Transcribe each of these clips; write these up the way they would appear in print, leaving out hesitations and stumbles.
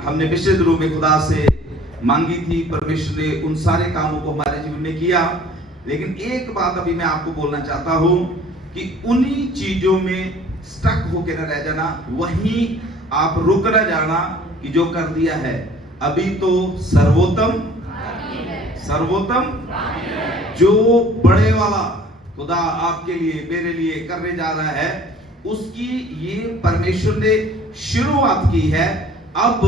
हमने पिछले दिनों में खुदा से मांगी थी, परमेश्वर ने उन सारे कामों को हमारे जीवन में किया। लेकिन एक बात अभी मैं आपको बोलना चाहता हूं कि उन्हीं चीजों में स्टक होकर न रह जाना, वहीं आप रुक न जाना कि जो कर दिया है अभी तो सर्वोत्तम जो बड़े वाला खुदा आपके लिए मेरे लिए करने जा रहा है, उसकी ये परमेश्वर ने शुरुआत की है। अब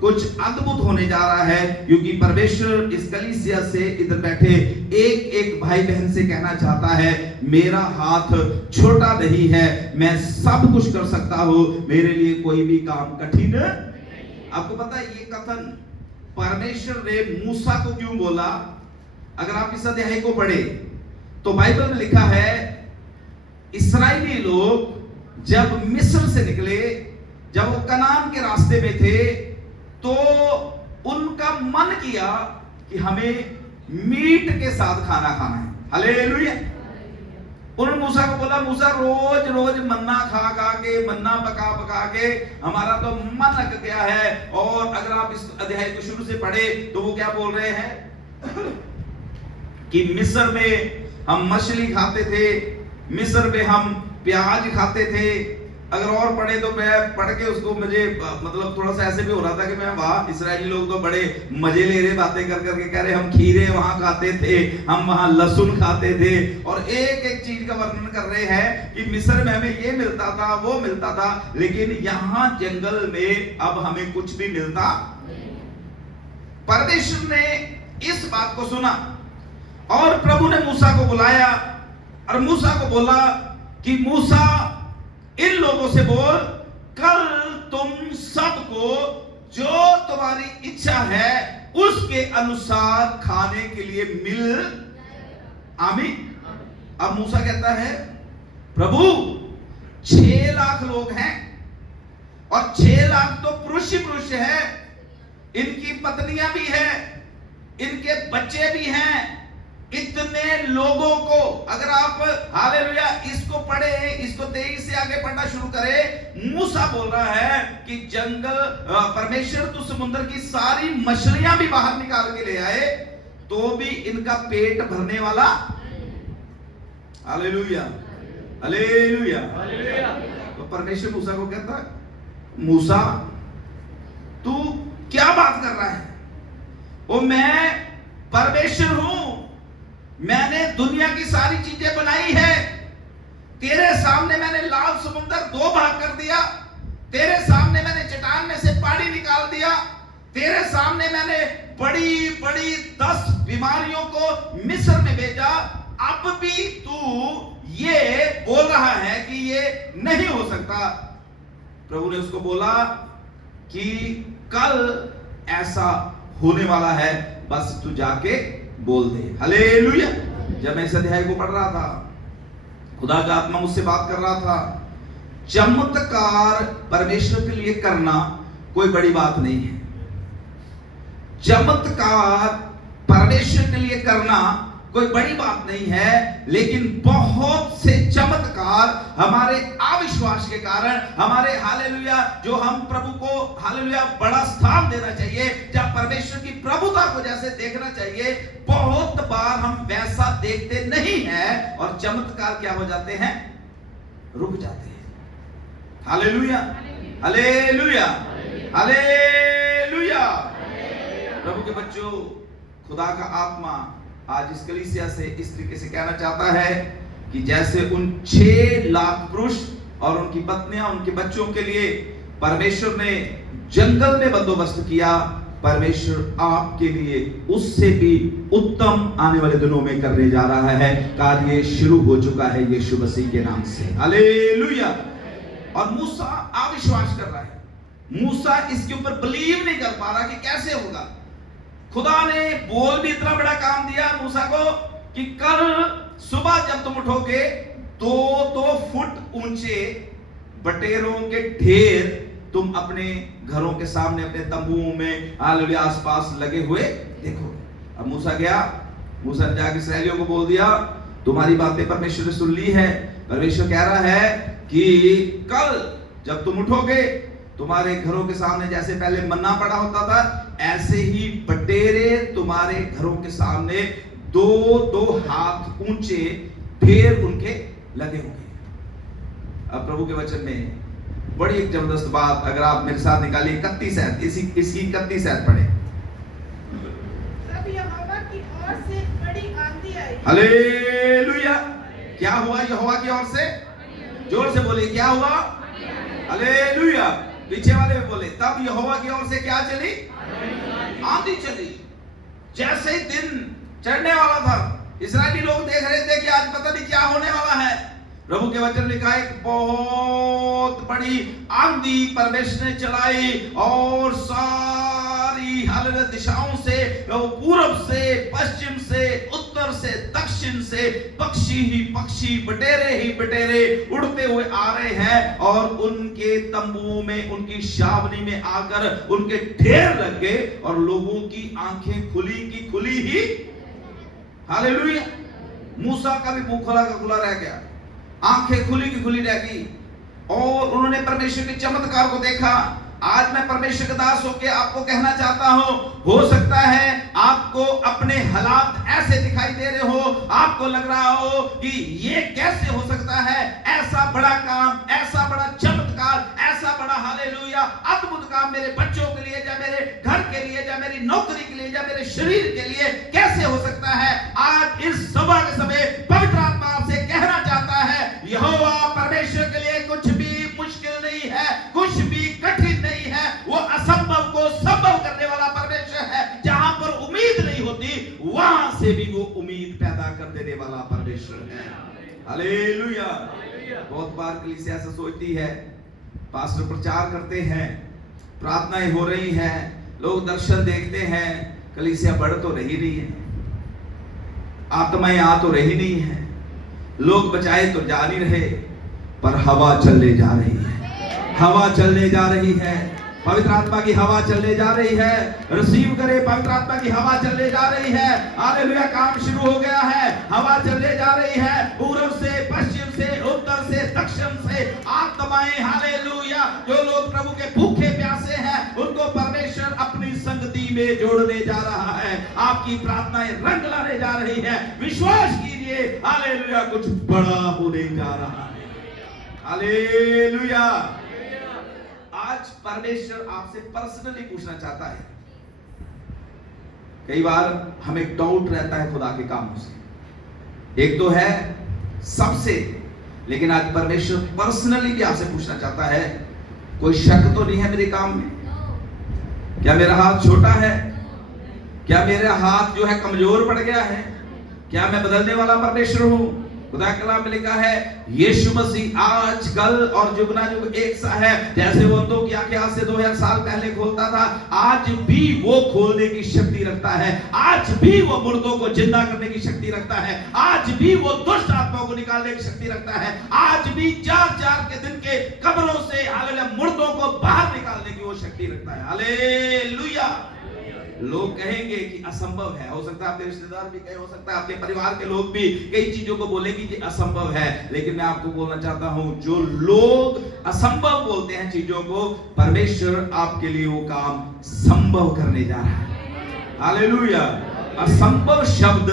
कुछ अद्भुत होने जा रहा है, क्योंकि परमेश्वर इस कलीसिया से इधर बैठे एक एक भाई बहन से कहना चाहता है, मेरा हाथ छोटा नहीं है, मैं सब कुछ कर सकता हूं, मेरे लिए कोई भी काम कठिन। आपको पता है ये कथन परमेश्वर ने मूसा को क्यों बोला? अगर आप इस अध्याय को पढ़े तो बाइबल में लिखा है, इस्राएली लोग जब मिस्र से निकले, जब वो कनान के रास्ते में थे, तो उनका मन किया कि हमें मीट के साथ खाना खाना है। हालेलुया। उन्होंने मूसा को बोला, मूसा रोज रोज मन्ना खा खा के, मन्ना पका पका के हमारा तो मन अक गया है। और अगर आप इस अध्याय को शुरू से पढ़े तो वो क्या बोल रहे हैं कि मिस्र में हम मछली खाते थे, मिस्र में हम प्याज खाते थे। अगर और पढ़े तो मैं पढ़ के उसको मुझे मतलब थोड़ा सा ऐसे भी हो रहा था कि मैं वाह, इस्राएली लोग तो बड़े मजे ले रहे, बातें कर करके कह रहे हम खीरे वहां खाते थे, हम वहां लहसुन खाते थे, और एक एक चीज का वर्णन कर रहे हैं कि मिस्र में हमें ये मिलता था, वो मिलता था, लेकिन यहां जंगल में अब हमें कुछ भी मिलता। परमेश्वर ने इस बात को सुना और प्रभु ने मूसा को बुलाया और मूसा को बोला कि मूसा, इन लोगों से बोल, कल तुम सबको जो तुम्हारी इच्छा है उसके अनुसार खाने के लिए मिल। आमीन। अब मूसा कहता है, प्रभु 6 लाख लोग हैं और 6 लाख तो पुरुष ही पुरुष है, इनकी पत्नियां भी हैं, इनके बच्चे भी हैं। इतने लोगों को अगर आप हालेलुया इसको पढ़े, इसको 23 से आगे पढ़ना शुरू करें, मूसा बोल रहा है कि जंगल परमेश्वर तो समुद्र की सारी मछलियां भी बाहर निकाल के ले आए, तो भी इनका पेट भरने वाला। Hallelujah hallelujah. तो परमेश्वर मूसा को कहता है, मूसा तू क्या बात कर रहा है? वो मैं परमेश्वर हूं, मैंने दुनिया की सारी चीजें बनाई है, तेरे सामने मैंने लाल समुद्र 2 भाग कर दिया, तेरे सामने मैंने चट्टान में से पानी निकाल दिया, तेरे सामने मैंने बड़ी बड़ी 10 बीमारियों को मिस्र में भेजा, अब भी तू ये बोल रहा है कि ये नहीं हो सकता। प्रभु ने उसको बोला कि कल ऐसा होने वाला है, बस तू जाके बोल दे। हालेलुया। जब मैं इस अध्याय को पढ़ रहा था, खुदा का आत्मा मुझसे बात कर रहा था, चमत्कार परमेश्वर के लिए करना कोई बड़ी बात नहीं है। चमत्कार परमेश्वर के लिए करना कोई बड़ी बात नहीं है, लेकिन बहुत से चमत्कार हमारे अविश्वास के कारण, हमारे हालेलुया जो हम प्रभु को हालेलुया बड़ा स्थान देना चाहिए, जब परमेश्वर की प्रभुता को जैसे देखना चाहिए, बहुत बार हम वैसा देखते नहीं हैं और चमत्कार क्या हो जाते हैं? रुक जाते हैं। Hallelujah hallelujah hallelujah. प्रभु के बच्चों, खुदा का आत्मा आज इस कलीसिया से इस तरीके से कहना चाहता है कि जैसे उन 6 लाख पुरुष और उनकी पत्नियां, उनके बच्चों के लिए परमेश्वर ने जंगल में बंदोबस्त किया, परमेश्वर आपके लिए उससे भी उत्तम आने वाले दिनों में करने जा रहा है। कार्य शुरू हो चुका है यीशु मसीह के नाम से। हालेलुया। और मूसा अविश्वास कर रहा है, मूसा इसके ऊपर बिलीव नहीं कर पा रहा कि कैसे होगा। खुदा ने बोल भी इतना बड़ा काम दिया मूसा को कि कल सुबह जब तुम उठोगे 2-2 फुट ऊंचे बटेरों के ढेर तुम अपने घरों के सामने, अपने तंबुओं में हालेलुया आसपास लगे हुए देखोगे। अब मूसा गया, मूसा ने जाकर इस्राएलियों को बोल दिया, तुम्हारी बातें परमेश्वर ने सुन ली है। परमेश्वर कह रहा है कि कल जब तुम उठोगे तुम्हारे घरों के सामने जैसे पहले मन्ना पड़ा होता था, ऐसे ही बटेरे तुम्हारे घरों के सामने 2-2 हाथ ऊंचे ढेर उनके लगे होंगे। अब प्रभु के वचन में बड़ी एक जबरदस्त बात, अगर आप मेरे साथ निकालिए 31 आयत, इसकी 31 आयत पढ़े। तब यहोवा की ओर से बड़ी आंधी आई। हालेलुया। क्या हुआ यहोवा की ओर से? जोर से बोले, क्या हुआ? हालेलुया। पीछे वाले में बोले, तब यहोवा की ओर से क्या चली? आंधी चली। जैसे ही दिन चढ़ने वाला था, इस्राएली लोग देख रहे थे कि आज पता नहीं क्या होने वाला है। प्रभु के वचन लिखा है, एक बहुत बड़ी आंधी परमेश्वर ने चलाई और सारी हालेलुया दिशाओं से, पूरब से, पश्चिम से, उत्तर से, दक्षिण से पक्षी ही पक्षी, बटेरे ही बटेरे उड़ते हुए आ रहे हैं और उनके तंबुओं में, उनकी छावनी में आकर उनके ढेर लग गए और लोगों की आंखें खुली की खुली ही। हालेलुया। मूसा का भी मुंह खुला का खुला रह गया, आंखें खुली की खुली रह गई और उन्होंने परमेश्वर के चमत्कार को देखा। आज मैं परमेश्वर के दास होकर आपको कहना चाहता हूं, हो सकता है आपको अपने हालात ऐसे दिखाई दे रहे हो, आपको लग रहा हो कि ये कैसे हो सकता है, ऐसा बड़ा काम, ऐसा बड़ा चमत्कार, ऐसा बड़ा हालेलुया अद्भुत काम मेरे बच्चों के लिए, या मेरे घर के लिए, या मेरी नौकरी के लिए, या मेरे शरीर के लिए कैसे हो सकता है। आज इस सभा के समय पवित्र आत्मा आपसे कहना चाहता है, यहोवा परमेश्वर के लिए कुछ भी मुश्किल नहीं है, कुछ भी कठिन नहीं है। वो असंभव को संभव करने वाला परमेश्वर है। जहां पर उम्मीद नहीं होती, वहां से भी वो उम्मीद पैदा कर देने वाला परमेश्वर है। हालेलुया। बहुत बार कलीसिया ऐसा सोचती है, पास्टर प्रचार करते हैं, प्रार्थनाएं हो रही हैं, लोग दर्शन देखते हैं, कलीसिया बढ़ तो रही नहीं है, आत्माएं आ तो रही नहीं है, लोग बचाए तो जा नहीं रहे, पर हवा चलने जा रही है। हवा चलने जा रही है, पवित्र आत्मा की हवा चलने जा रही है। रिसीव करे, पवित्र आत्मा की हवा चलने जा रही है। हालेलुया। काम शुरू हो गया है, हवा चलने जा रही है, पूर्व से, पश्चिम से, उत्तर से, दक्षिण से आत्माएं, हालेलुया, जो लोग प्रभु के भूखे प्यासे हैं, उनको परमेश्वर अपनी संगति में जोड़ने जा रहा है। आपकी प्रार्थनाएं रंग लाने जा रही है। विश्वास कीजिए, हालेलुया, कुछ बड़ा होने जा रहा है। हालेलुया। आज परमेश्वर आपसे पर्सनली पूछना चाहता है। कई बार हमें डाउट रहता है खुदा के कामों से, एक तो है सबसे, लेकिन आज परमेश्वर पर्सनली भी आपसे पूछना चाहता है, कोई शक तो नहीं है मेरे काम में? क्या मेरा हाथ छोटा है? क्या मेरा हाथ जो है कमजोर पड़ गया है? क्या मैं बदलने वाला परमेश्वर हूं? खुदा के कलाम में लिखा है, यीशु मसीह आज, कल और जुगना जुग एक सा है। जैसे वो अंधों की आंखें आज से 2000 साल पहले खोलता था, आज भी वो खोलने की शक्ति रखता है। आज भी वो मुर्दों को जिंदा करने की शक्ति रखता है। आज भी वो दुष्ट आत्माओं को निकालने की शक्ति रखता है। आज भी 4-4 के दिन के कब्रों से हालेलुया मुर्दों को बाहर निकालने की वो शक्ति रखता है। हालेलुया। लोग कहेंगे कि असंभव है, हो सकता है आपके रिश्तेदार भी कहे, हो सकता है आपके परिवार के लोग भी कई चीजों को बोले कि असंभव है, लेकिन मैं आपको बोलना चाहता हूं, जो लोग असंभव बोलते हैं चीजों को, परमेश्वर आपके लिए वो काम संभव करने जा रहा है। हालेलुया। असंभव शब्द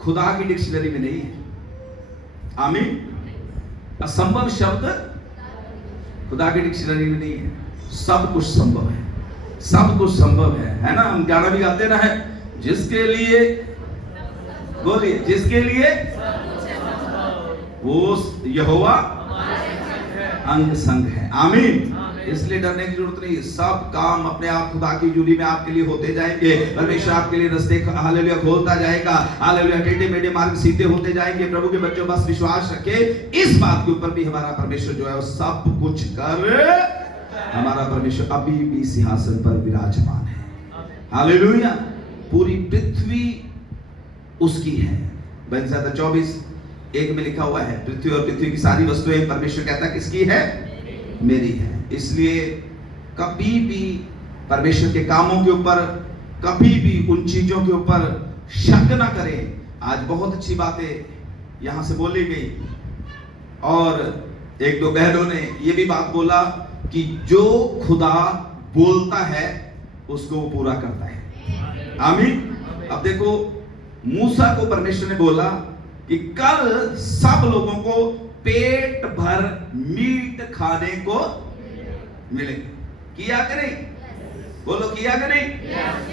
खुदा की डिक्शनरी में नहीं है। आमीन। असंभव शब्द खुदा की डिक्शनरी में नहीं है। सब कुछ संभव है, सब कुछ संभव है ना। हम गाना भी गाते ना है, जिसके लिए, बोलिए, जिसके लिए वो यहोवा अंग संग है। आमीन। इसलिए डरने की जरूरत नहीं, सब काम अपने आप खुदा की जूली में आपके लिए होते जाएंगे। परमेश्वर आपके लिए रास्ते हालेलुया खोलता जाएगा। हालेलुया। टेढ़े मेढ़े मार्ग सीधे होते जाएंगे। प्रभु के बच्चों बस विश्वास रखे, इस बात के ऊपर भी हमारा परमेश्वर जो है वो सब कुछ कर, हमारा परमेश्वर अभी भी सिंहासन पर विराजमान है। हालेलुया। पूरी पृथ्वी उसकी है। बंसदा 24:1 में लिखा हुआ है, पृथ्वी और पृथ्वी की सारी वस्तुएं परमेश्वर कहता है किसकी है? मेरी है। इसलिए कभी भी परमेश्वर के कामों के ऊपर, कभी भी उन चीजों के ऊपर शक ना करें। आज बहुत अच्छी बातें यहां से बोली गई और एक दो बहनों ने ये भी बात बोला कि जो खुदा बोलता है उसको वो पूरा करता है। आमीन। अब देखो, मूसा को परमेश्वर ने बोला कि कल सब लोगों को पेट भर मीट खाने को मिलेगा। किया कि नहीं? बोलो, किया कि नहीं?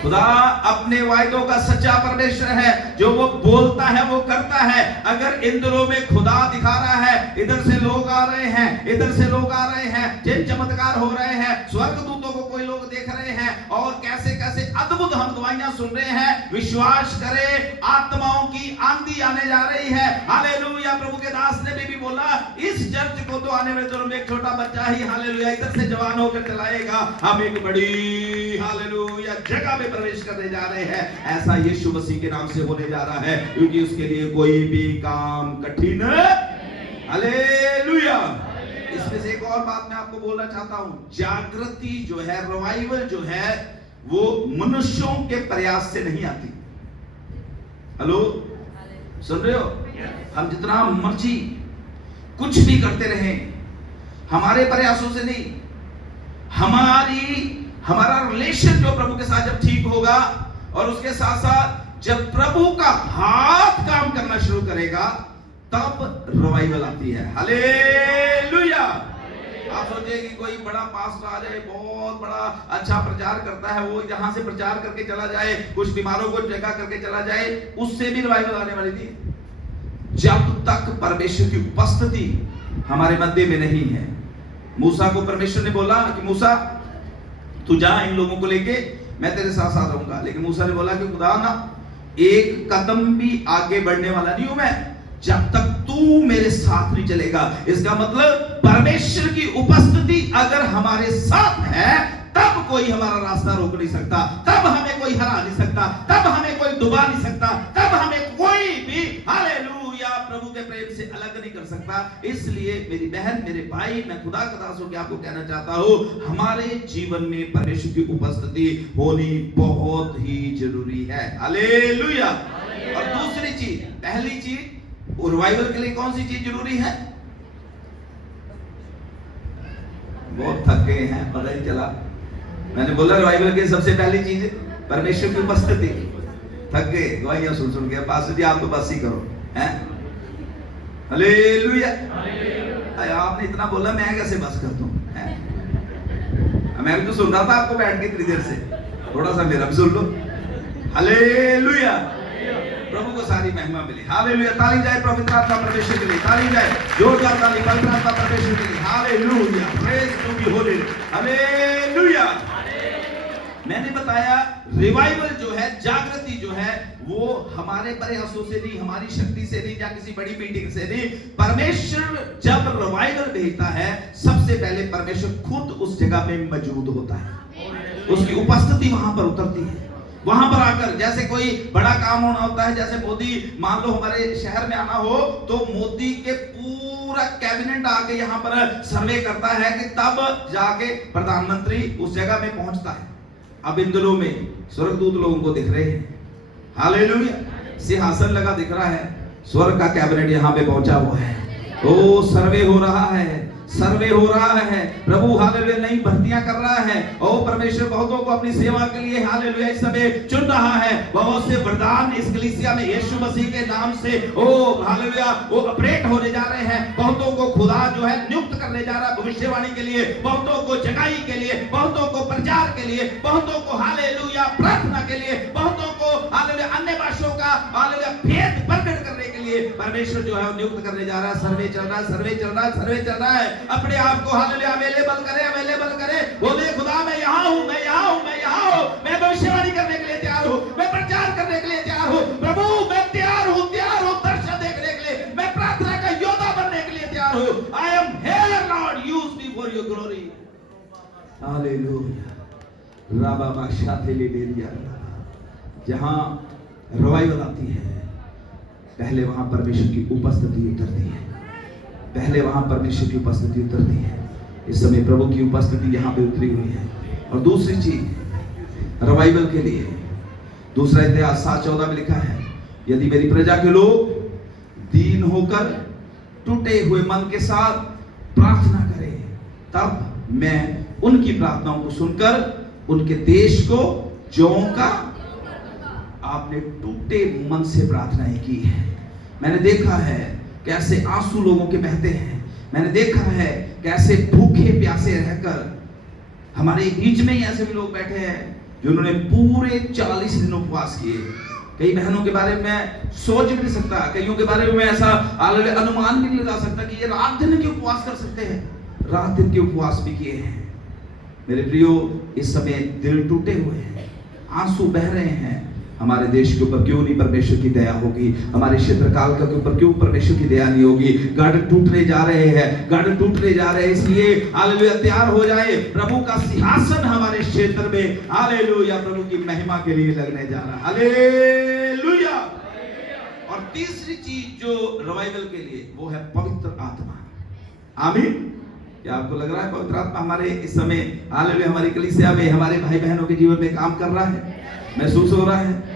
खुदा अपने वायदों का सच्चा परमेश्वर है। जो वो बोलता है वो करता है। अगर इन दिनों में खुदा दिखा रहा है, इधर से लोग आ रहे हैं, इधर से लोग आ रहे हैं, जिन चमत्कार हो रहे हैं, स्वर्गदूतों को कोई लोग देख रहे हैं और कैसे कैसे अद्भुत हम गवाहियां सुन रहे हैं, विश्वास करें, आत्माओं की आंधी आने जा रही है। हालेलुया। प्रभु के दास ने भी बोला, इस चर्च को तो आने वाले दिनों में एक छोटा बच्चा ही हालेलुया इधर से जवान होकर चलाएगा। हम एक बड़ी हालेलुया जगह में प्रवेश करने जा रहे हैं। ऐसा यीशु मसीह के नाम से होने जा रहा है, क्योंकि उसके लिए कोई भी काम कठिन हालेलुया। इसमें से एक और बात मैं आपको बोलना चाहता हूं। जागृति जो है, रिवाइवल जो है, वो मनुष्यों के प्रयास से नहीं आती। हेलो, सुन रहे हो? हम जितना मर्जी कुछ भी करते रहे, हमारे प्रयासों से नहीं, हमारा रिलेशन जो प्रभु के साथ जब ठीक होगा और उसके साथ साथ जब प्रभु का हाथ काम करना शुरू करेगा, तब रिवाइवल आती है। हालेलुया। आप सोचिए कि कोई बड़ा पास्टर आ जाए, बहुत बड़ा अच्छा प्रचार करता है, वो यहां से प्रचार करके चला जाए, कुछ बीमारों को जगह करके चला जाए, उससे भी रिवाइवल आने वाली थी। जब तक परमेश्वर की उपस्थिति हमारे मध्य में नहीं है। मूसा को परमेश्वर ने बोला कि मूसा तू जा इन लोगों को लेके, मैं तेरे साथ साथ रहूंगा। लेकिन मूसा ने बोला कि खुदा ना, एक कदम भी आगे बढ़ने वाला नहीं हूं मैं जब तक तू मेरे साथ नहीं चलेगा। इसका मतलब परमेश्वर की उपस्थिति अगर हमारे साथ है, तब कोई हमारा रास्ता रोक नहीं सकता, तब हमें कोई हरा नहीं सकता, तब हमें कोई डुबा नहीं सकता, तब हमें कोई भी हालेलुया प्रभु के प्रेम से अलग नहीं कर सकता। इसलिए मेरी बहन, मेरे भाई, मैं खुदा का दास होकर आपको कहना चाहता हूं, हमारे जीवन में परमेश्वर की उपस्थिति होनी बहुत ही जरूरी है। हालेलुया। और दूसरी चीज, पहली चीज, रिवाइवल के लिए कौन सी चीज जरूरी है? बहुत थक गए हैं, पता ही चला। मैंने बोला रिवाइवल की सबसे पहली चीज परमेश्वर की उपस्थिति। थक गए गवाहियां सुन सुन के, पास्टर जी आप तो बस ही करो हैं। हालेलुया। आपने इतना बोला, मैं कैसे बस कर दूं? मैं भी तो सुन रहा था आपको बैठ के इतनी देर से, थोड़ा सा मेरा भी सुन लो। हालेलुया। प्रभु को सारी महिमा मिले। हालेलुया। ताली जाए पवित्र आत्मा परमेश्वर के लिए, ताली जाए जोरदार ताली पवित्र आत्मा परमेश्वर के लिए। Hallelujah. Praise to be holy. Hallelujah. मैंने बताया रिवाइवल जो है, जागृति जो है, वो हमारे प्रयासों से नहीं, हमारी शक्ति से नहीं, या किसी बड़ी मीटिंग से नहीं। परमेश्वर जब रिवाइवल भेजता है, सबसे पहले परमेश्वर खुद उस जगह में मौजूद होता है, उसकी उपस्थिति वहां पर उतरती है। वहां पर आकर, जैसे कोई बड़ा काम होना होता है, जैसे मोदी मान लो हमारे शहर में आना हो, तो मोदी के पूरा कैबिनेट आके यहाँ पर सर्वे करता है कि तब जाके प्रधानमंत्री उस जगह में पहुंचता है। अब इन दिनों में स्वर्गदूत लोगों को दिख रहे हैं। हालेलुया। सिंहासन लगा दिख रहा है, स्वर्ग का कैबिनेट यहाँ पे पहुंचा हुआ है। ओ सर्वे हो रहा है, सर्वे हो रहा है। प्रभु हालेलुया नई भर्तियां कर रहा है। ओ परमेश्वर बहुतों को अपनी सेवा के लिए हालेलुया इस समय चुन रहा है। बहुत से वरदान इस कलीसिया में यीशु मसीह के नाम से ओ हालेलुया वो ऑपरेट होने जा रहे हैं। बहुतों को खुदा जो है नियुक्त करने जा रहा है भविष्यवाणी के लिए, बहुतों को जगाई के लिए, बहुतों को प्रचार के लिए, बहुतों को हालेलुया प्रार्थना के लिए, बहुतों को हालेलुया अन्य भाषाओं का हालेलुया भेद प्रकट करने के लिए परमेश्वर जो है नियुक्त करने जा रहा है। सर्वे चल रहा है, सर्वे चल रहा है, सर्वे चल रहा है। अपने आप को हालेलुया अवेलेबल करें, अवेलेबल करें। बोले खुदा मैं यहाँ हूँ, मैं यहाँ हूँ, मैं यहाँ हूँ, मैं भविष्यवाणी करने के लिए तैयार हूँ, मैं प्रचार करने के लिए तैयार हूँ। प्रभु मैं तैयार हूँ, तैयार हूँ दर्शन देखने के लिए, मैं प्रार्थना का योद्धा बनने के लिए तैयार हूँ। I am here Lord, use me for your glory. Hallelujah. राबा बाशाते ले लिया। जहाँ रिवाइवल आती है, पहले वहां परमेश्वर की उपस्थिति उतरती है, पहले वहां परमेश्वर की उपस्थिति उतरती है। इस समय प्रभु की उपस्थिति यहाँ पे उतरी हुई है। और दूसरी चीज रिवाइवल के लिए, दूसरा इतिहास 7:14 में लिखा है, यदि मेरी प्रजा के लोग दीन होकर टूटे हुए मन के साथ प्रार्थना करें, तब मैं उनकी प्रार्थनाओं को सुनकर उनके देश को जौं का। आपने टूटे मन से प्रार्थनाएं की है। मैंने देखा है कैसे आंसू लोगों के बहते हैं। मैंने देखा है कैसे भूखे प्यासे रहकर हमारे बीच में ही ऐसे भी लोग बैठे हैं जिन्होंने पूरे 40 दिन उपवास किए। कई बहनों के बारे में मैं सोच भी नहीं सकता, कईयों के बारे में मैं ऐसा अनुमान भी नहीं लगा सकता कि ये रात दिन के उपवास कर सकते हैं। रात दिन के उपवास भी किए हैं। मेरे प्रियो, इस समय दिल टूटे हुए हैं, आंसू बह रहे हैं। हमारे देश के ऊपर क्यों नहीं परमेश्वर की दया होगी? हमारे क्षेत्र काल के ऊपर क्यों परमेश्वर की दया नहीं होगी? गार्डन टूटने जा रहे हैं, गार्डन टूटने जा रहे हैं। इसलिए हालेलुया, तैयार हो जाए। प्रभु का सिंहासन हमारे क्षेत्र में हालेलुया प्रभु की महिमा के लिए लगने जा रहा है। हालेलुया। और तीसरी चीज जो रिवाइवल के लिए, वो है पवित्र आत्मा। आमीन। क्या आपको लग रहा है पवित्र आत्मा हमारे इस समय हालेलुया हमारी कलीसिया में, हमारे भाई बहनों के जीवन में काम कर रहा है? महसूस हो रहा है?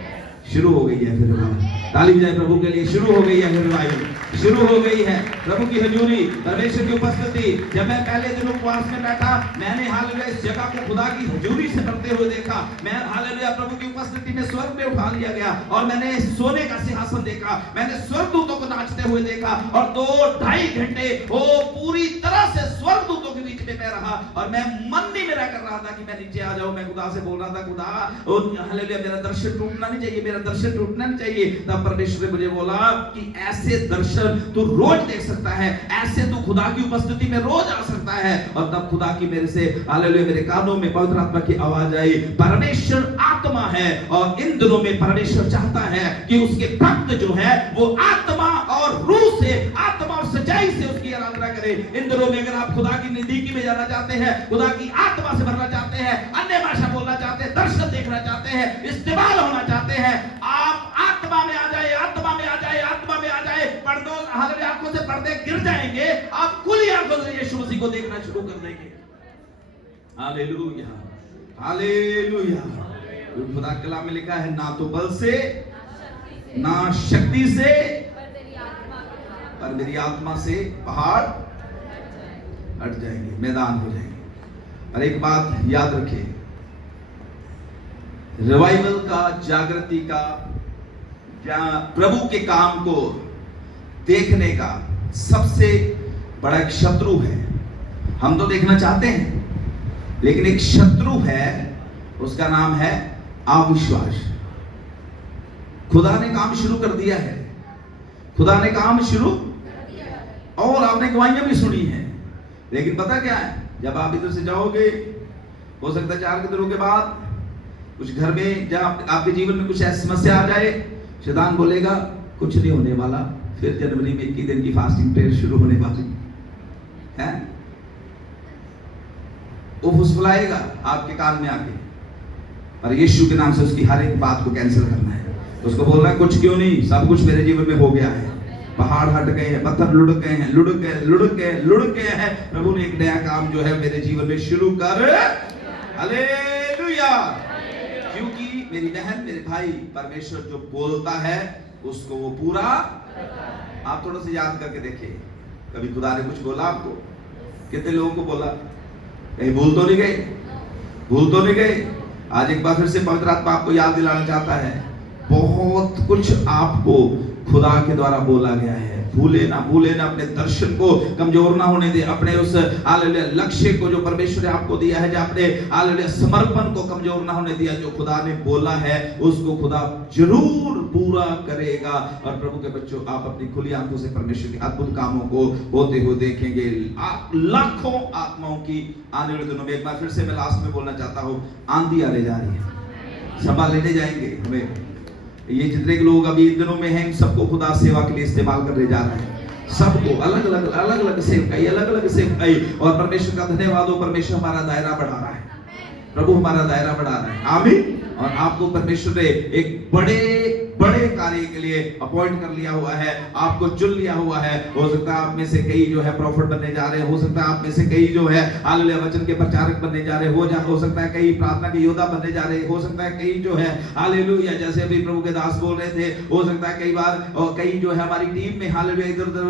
शुरू हो गई है फिर रिवाइवल। ताली बजाएं प्रभु के लिए। शुरू हो गई है फिर रिवाइवल, शुरू हो गई है। प्रभु की हजूरी, परमेश्वर की उपस्थिति। जब मैं पहले दिन उपवास में बैठा, मैंने हालेलुया इस जगह को खुदा की हजूरी से भरते हुए देखा। मैं हालेलुया प्रभु की उपस्थिति में स्वर्ग में उठा लिया गया और मैंने सोने का सिंहासन देखा। मैंने स्वर्गदूतों को नाचते हुए देखा और 2-2.5 घंटे वो पूरी तरह से स्वर्गदूतों के बीच में मैं रहा और मैं मन में मेरा कर रहा था कि मैं नीचे आ जाऊं। मैं खुदा से बोल रहा था, खुदा हालेलुया मेरा दर्शन टूटना नहीं चाहिए, मेरा दर्शन टूटना नहीं चाहिए। तब परमेश्वर ने मुझे बोला कि ऐसे दर्शन तू रोज देख सकता है, ऐसे तू खुदा की उपस्थिति में रोज आ सकता है। और तब खुदा की मेरे से हालेलुया मेरे कानों में पवित्र आत्मा की आवाज आई, परमेश्वर आत्मा है और इन दिनों में परमेश्वर चाहता है कि उसके भक्त जो है वो आत्मा और रूह से, आत्मा और सच्चाई से उसकी आराधना करे। इन दिनों में अगर आप खुदा की नजदीकी में जाना चाहते हैं, खुदा की आत्मा से भरना चाहते हैं, अन्य भाषा बोलना चाहते हैं, दर्शन देखना चाहते हैं, इस्तेमाल होना चाहते हैं, आप आत्मा में आ जाए, आत्मा में आ जाए, आत्मा में आ जाए। पर्दों हालेलुया आंखों से पर्दे गिर जाएंगे, आप खुली आंखों से यीशु मसीह को देखना शुरू कर देंगे। Hallelujah, hallelujah. खुदा के कलाम में लिखा है, ना तो बल से ना शक्ति से पर मेरी आत्मा से पहाड़ हट जाएंगे, मैदान हो जाएंगे। और एक बात याद रखें, रिवाइवल का, जागृति का, प्रभु के काम को देखने का सबसे बड़ा एक शत्रु है। हम तो देखना चाहते हैं, लेकिन एक शत्रु है, उसका नाम है अविश्वास। खुदा ने काम शुरू कर दिया है, खुदा ने काम शुरू और आपने गवाहियां भी सुनी है। लेकिन पता क्या है, जब आप इधर से जाओगे, हो सकता है 4 दिनों के बाद कुछ घर में जब आपके जीवन में कुछ ऐसी समस्या आ जाए, शैतान बोलेगा कुछ नहीं होने वाला, फिर जनवरी में 21 दिन की फास्टिंग प्रेयर शुरू होने वाली है। वो फुसफुलाएगा आपके कान में आके, और यीशु के नाम से उसकी हर एक बात को कैंसिल करना है। उसको बोलना है कुछ क्यों नहीं, सब कुछ मेरे जीवन में हो गया है, पहाड़ हट गए हैं, पत्थर लुढ़क गए हैं, लुढ़क गए हैं। प्रभु ने एक नया काम जो है मेरे जीवन में शुरू कर। हालेलुया। क्योंकि मेरी बहन, मेरे भाई, परमेश्वर जो बोलता है उसको वो पूरा। आप थोड़ा सा याद करके देखिए, कभी खुदा ने कुछ बोला आपको? कितने लोगों को बोला? कहीं भूल तो नहीं गए? भूल तो नहीं गए? आज एक बार फिर से पवित्र आत्मा आपको याद दिलाना चाहता है, बहुत कुछ आपको खुदा के द्वारा बोला गया है। भूले ना अपने दर्शन को कमजोर ना होने दे, अपने उस हालेलुया लक्ष्य को जो परमेश्वर ने आपको दिया है, जो अपने हालेलुया समर्पण को कमजोर ना होने दिया। जो खुदा ने बोला है उसको खुदा जरूर पूरा करेगा। और प्रभु के बच्चों, आप अपनी खुली आंखों से परमेश्वर के अद्भुत कामों को होते हुए देखेंगे। आप लाखों आत्माओं की आने वाले दिनों में, एक बार फिर से मैं लास्ट में बोलना चाहता हूँ, आंधी आने जा रही है, सभा लेने जाएंगे हमें। ये जितने लोग अभी इन दिनों में हैं, सबको खुदा सेवा के लिए इस्तेमाल करने जा रहा है। सबको अलग अलग सेवकाई। और परमेश्वर का धन्यवाद हो, परमेश्वर हमारा दायरा बढ़ा रहा है, प्रभु हमारा दायरा बढ़ा रहा है। आमीन। और आपको परमेश्वर ने एक बड़े काम कार्य के लिए अपॉइंट कर लिया हुआ है, आपको चुन लिया हुआ है। हो सकता है आप में से कई जो है प्रॉफिट बनने जा रहे हैं, हो सकता है आप में से कई जो है हालेलुया वचन के प्रचारक बनने जा रहे हो सकता है कई प्रार्थना के योद्धा बनने जा रहे हैं, हो सकता है कई जो है हालेलुया जैसे अभी प्रभु के दास बोल रहे थे, हो सकता है कई बार और कई जो है हमारी टीम में हालेलुया इधर-उधर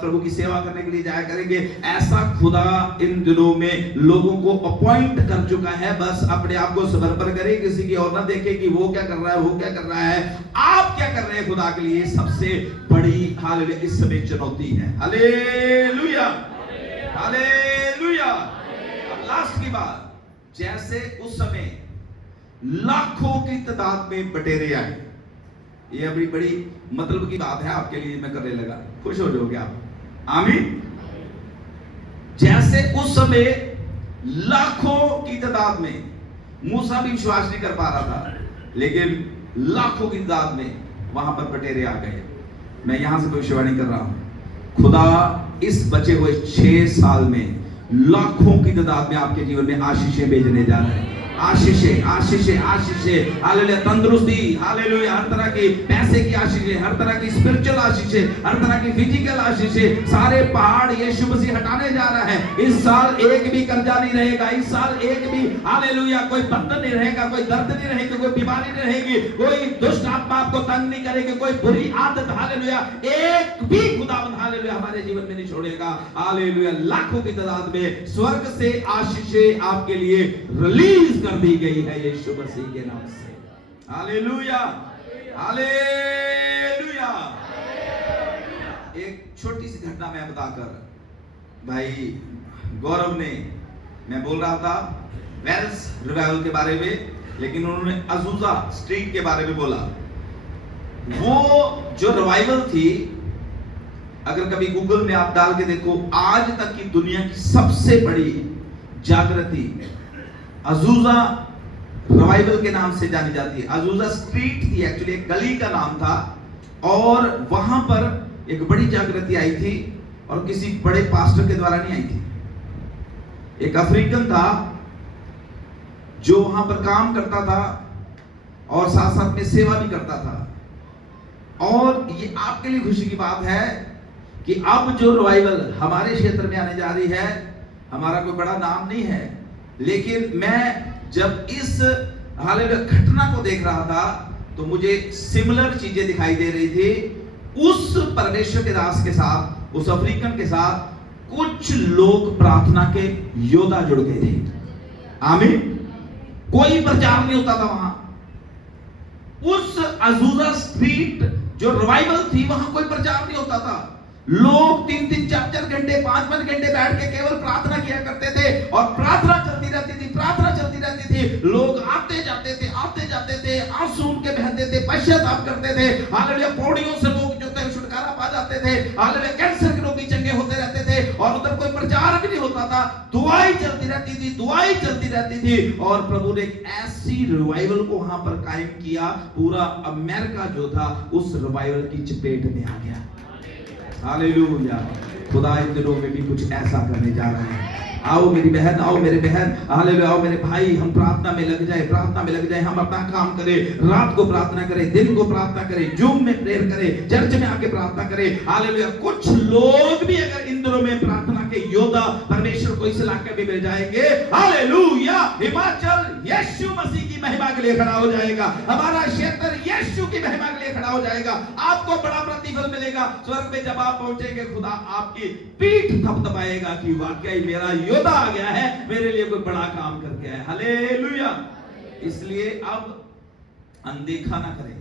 प्रभु की सेवा करने के लिए जाया करेंगे। ऐसा खुदा इन दिनों में लोगों को अपॉइंट कर चुका है। बस अपने आप को समर्पण करें, किसी की और ना देखें कि वो क्या कर रहा है, वो क्या कर रहा है, आप क्या कर रहे हैं खुदा के लिए। सबसे बड़ी हालेलुया इस समय चुनौती है। Hallelujah hallelujah. अब लास्ट की बात, जैसे उस समय लाखों की तादाद में बटेरे आए, ये अभी बड़ी मतलब की बात है आपके लिए, मैं करने लगा, खुश हो जाओगे आप, आमीन। जैसे उस समय लाखों की तादाद में, मूसा भी विश्वास नहीं कर पा रहा था, लेकिन लाखों की तादाद में वहां पर बटेरे आ गए। मैं यहां से भविष्यवाणी कर रहा हूं, खुदा इस बचे हुए 6 साल में लाखों की तादाद में आपके जीवन में आशीषें भेजने जा रहे हैं। आशीषें आशीषें आशीषें, हालेलुया, तंदुरुस्ती, हालेलुया, हर तरह की पैसे की आशीषें, हर तरह की स्पिरिचुअल आशीषें, हर तरह की फिजिकल आशीषें, सारे पहाड़ यीशु मसीह हटाने जा रहा है। इस साल एक भी कर्जा नहीं रहेगा, इस साल एक भी हालेलुया कोई बंधन नहीं रहेगा, कोई दर्द नहीं रहेगी, कोई बीमारी नहीं रहेगी, कोई दुष्ट आत्मा आपको तंग नहीं करेगी, कोई बुरी आदत हालेलुया एक भी खुदावंद हालेलुया हमारे जीवन में नहीं छोड़ेगा। हालेलुया, लाखों की तादाद में स्वर्ग से आशीषें आपके लिए रिलीज कर दी गई है यीशु मसीह के नाम से। Hallelujah hallelujah. एक छोटी सी घटना मैं बताकर, भाई गौरव ने, मैं बोल रहा था वेल्स रिवाइवल के बारे में, लेकिन उन्होंने अजूजा स्ट्रीट के बारे में बोला। वो जो रिवाइवल थी, अगर कभी गूगल में आप डाल के देखो, आज तक की दुनिया की सबसे बड़ी जागृति अजूजा रिवाइवल के नाम से जानी जाती है। अजूजा स्ट्रीट थी, एक्चुअली एक गली का नाम था, और वहां पर एक बड़ी जागृति आई थी, और किसी बड़े पास्टर के द्वारा नहीं आई थी। एक अफ्रीकन था जो वहां पर काम करता था और साथ साथ में सेवा भी करता था। और ये आपके लिए खुशी की बात है कि अब जो रिवाइवल हमारे क्षेत्र में आने जा रही है, हमारा कोई बड़ा नाम नहीं है, लेकिन मैं जब इस हालेलुया घटना को देख रहा था तो मुझे सिमिलर चीजें दिखाई दे रही थी। उस परमेश्वर के दास के साथ, उस अफ्रीकन के साथ कुछ लोग प्रार्थना के योद्धा जुड़ गए थे। आमीन। कोई प्रचार नहीं होता था वहां। उस अजूजा स्ट्रीट जो रिवाइवल थी, वहां कोई प्रचार नहीं होता था। लोग 3-3, 4-4 घंटे, 5-5 घंटे बैठ के केवल प्रार्थना किया करते थे, और प्रार्थना चलती रहती थी, प्रार्थना चलती रहती थी। लोग आते जाते थे, आते जाते थे, आंसू उनके बहते थे, पश्चाताप करते थे। हालेलुया, पौड़ियों से लोग जो थे छुटकारा पा जाते थे। हालेलुया, कैंसर के रोगी चंगे होते रहते थे, और उधर कोई प्रचार भी नहीं होता था, दुआएं चलती रहती थी, दुआएं चलती रहती थी। और प्रभु ने एक ऐसी रिवाइवल को वहां पर कायम किया, पूरा अमेरिका जो था उस रिवाइवल की चपेट में आ गया। हालेलुया, खुदा इन दिनों में भी कुछ ऐसा करने जा रहा है। आओ मेरी बहन, आओ मेरे बहन, हालेलुया, आओ मेरे भाई, हम प्रार्थना में लग जाए, प्रार्थना में लग जाए। हम अपना काम करें, रात को प्रार्थना करें, दिन को प्रार्थना करें, जूम में प्रेयर करें, चर्च में आके प्रार्थना करें। हालेलुया, कुछ लोग भी अगर इन दिनों में प्रार्थना के योद्धा परमेश्वर को इस इलाके में मिल जाएंगे, हालेलुया, हिमाचल यीशु मसीह की महिमा के लिए खड़ा हो जाएगा। हमारा क्षेत्र यीशु की महिमा के लिए खड़ा हो जाएगा। आपको बड़ा प्रतिफल मिलेगा। स्वर्ग में जब आप पहुंचेंगे, खुदा आपकी पीठ थपथपाएगा कि वाकई मेरा योद्धा आ गया है, मेरे लिए कोई बड़ा काम करके आया। हालेलुया। इसलिए अब अनदेखा ना करें,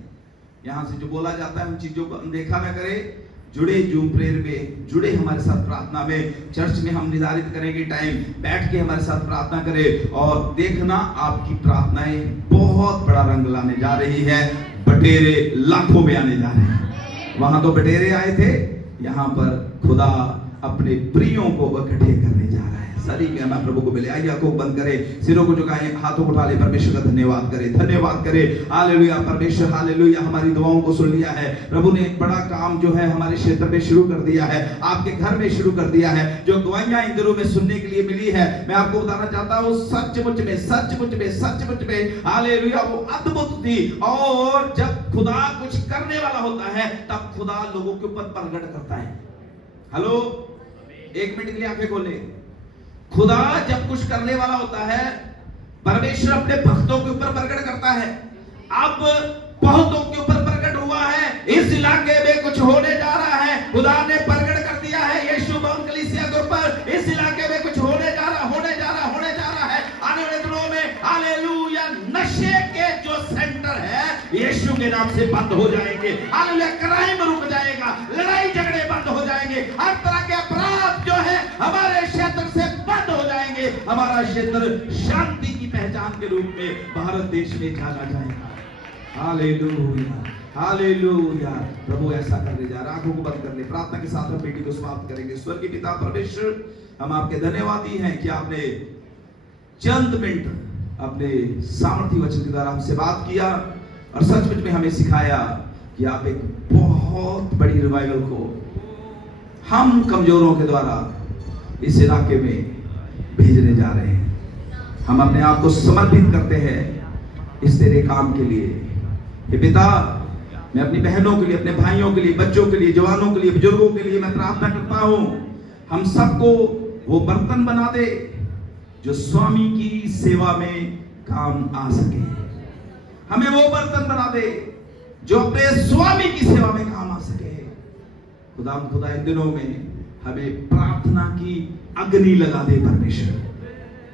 यहां से जो बोला जाता है उन चीजों को अनदेखा ना करें। जुड़े जूम प्रेयर में, जुड़े हमारे साथ प्रार्थना में। चर्च में हम निर्धारित करेंगे टाइम, बैठ के हमारे साथ प्रार्थना करें, और देखना आपकी प्रार्थनाएं बहुत बड़ा रंग लाने जा रही है। बटेरे लाखों में आने जा रहे हैं। वहां तो बटेरे आए थे, यहां पर खुदा अपने प्रियों को इकट्ठे करने जा रहा है। सारी महिमा प्रभु को मिले। आइए आंखों को बंद करें, सिरों को झुकाएं, हाथों को उठा लें, परमेश्वर का धन्यवाद करें, धन्यवाद करें। हालेलुया परमेश्वर, हालेलुया हमारी दुआओं को सुन लिया है प्रभु ने। एक बड़ा काम जो है हमारे क्षेत्र में शुरू कर दिया है, आपके घर में शुरू कर दिया है। जो गवाहियां इन दिनों में सुनने के लिए मिली है, मैं आपको बताना चाहता हूं सचमुच में सचमुच में सचमुच में हालेलुया वो अद्भुत थी। और जब खुदा कुछ करने वाला होता है तब खुदा लोगों के ऊपर प्रकट करता है। हेलो, एक मिनट के लिए आंखें खोले। खुदा जब कुछ करने वाला होता है, परमेश्वर अपने भक्तों के ऊपर प्रकट करता है। अब बहुतों के ऊपर प्रकट हुआ है, इस इलाके में कुछ होने जा रहा है, खुदा ने प्रकट कर दिया है यीशु भवन कलीसिया के ऊपर। इस इलाके में कुछ होने जा रहा है। आने वाले दिनों में हालेलुया नशे के जो सेंटर है यीशु के नाम से बंद हो जाएंगे। हालेलुया क्राइम रुक जाएगा, लड़ाई झगड़े बंद हो जाएंगे, हर तरह के अपराध जो है हमारे क्षेत्र से बंद हो जाएंगे। हमारा क्षेत्र शांति की पहचान के रूप में भारत देश में जाना जाएगा। हालेलुया हालेलुया, प्रभु ऐसा करने जा रहा है। आंखों को बंद कर ले, प्रार्थना के साथ हम मीटिंग को समाप्त करेंगे। स्वर्गीय पिता परमेश्वर, हम आपके धन्यवादी हैं कि आपने चंद मिनट अपने सामर्थ्य वचन के द्वारा हमसे बात किया और सचमुच में हमें सिखाया कि आप एक बहुत बड़ी रिवाइवल को हम कमजोरों के द्वारा इस इलाके में भेजने जा रहे हैं। हम अपने आप को समर्पित करते हैं इस तेरे काम के लिए। हे पिता, मैं अपनी बहनों के लिए, अपने भाइयों के लिए, बच्चों के लिए, जवानों के लिए, बुजुर्गों के लिए मैं प्रार्थना करता हूं, हम सबको वो बर्तन बना दे जो स्वामी की सेवा में काम आ सके। हमें वो बर्तन बना दे जो अपने स्वामी की सेवा में काम आ सके। खुदा इन दिनों में हमें प्रार्थना की अग्नि लगा दे परमेश्वर।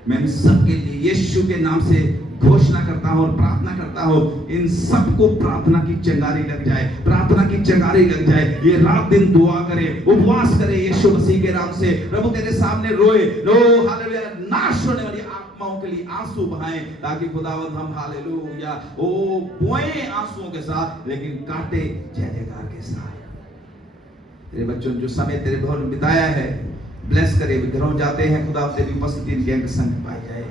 मैं इन सबके लिए यीशु के नाम से घोषणा करता हूं और प्रार्थना करता हूं, इन सबको प्रार्थना की चिंगारी लग जाए, प्रार्थना की चिंगारी लग जाए। ये रात दिन दुआ करे, उपवास करे यीशु मसीह के नाम से। प्रभु तेरे सामने रोए, हालेलुया नाश होने वाली आत्माओं के लिए आंसू बहाएं, ताकि खुदावंद हम हालेलुया ओ बोए आंसुओं के साथ लेकिन काटे जय जयकार के साथ। तेरे बच्चों जो समय तेरे भवन में बिताया है ब्लेस करे, घरों जाते हैं खुदा तेरी उपस्थिति इनके अंग संग पाई जाए।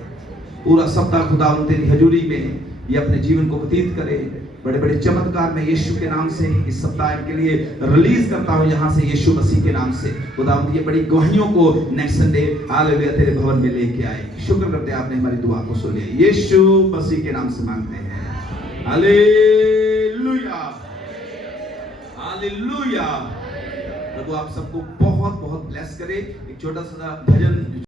पूरा सप्ताह खुदा तेरी हजूरी में ये अपने जीवन को व्यतीत करे। बड़े बड़े चमत्कार मैं यीशु के नाम से इस सप्ताह के लिए रिलीज करता हूं यहां से यीशु मसीह के नाम से। खुदा ये बड़ी गवाहियों को नेक्स्ट संडे हालेलुया तेरे भवन में लेके आए। शुक्र करते हैं आपने हमारी दुआ को सुन लिया, यीशु मसीह के नाम से मांगते हैं, हालेलुया हालेलुया। प्रभु आप सबको बहुत बहुत ब्लेस करे। एक छोटा सा भजन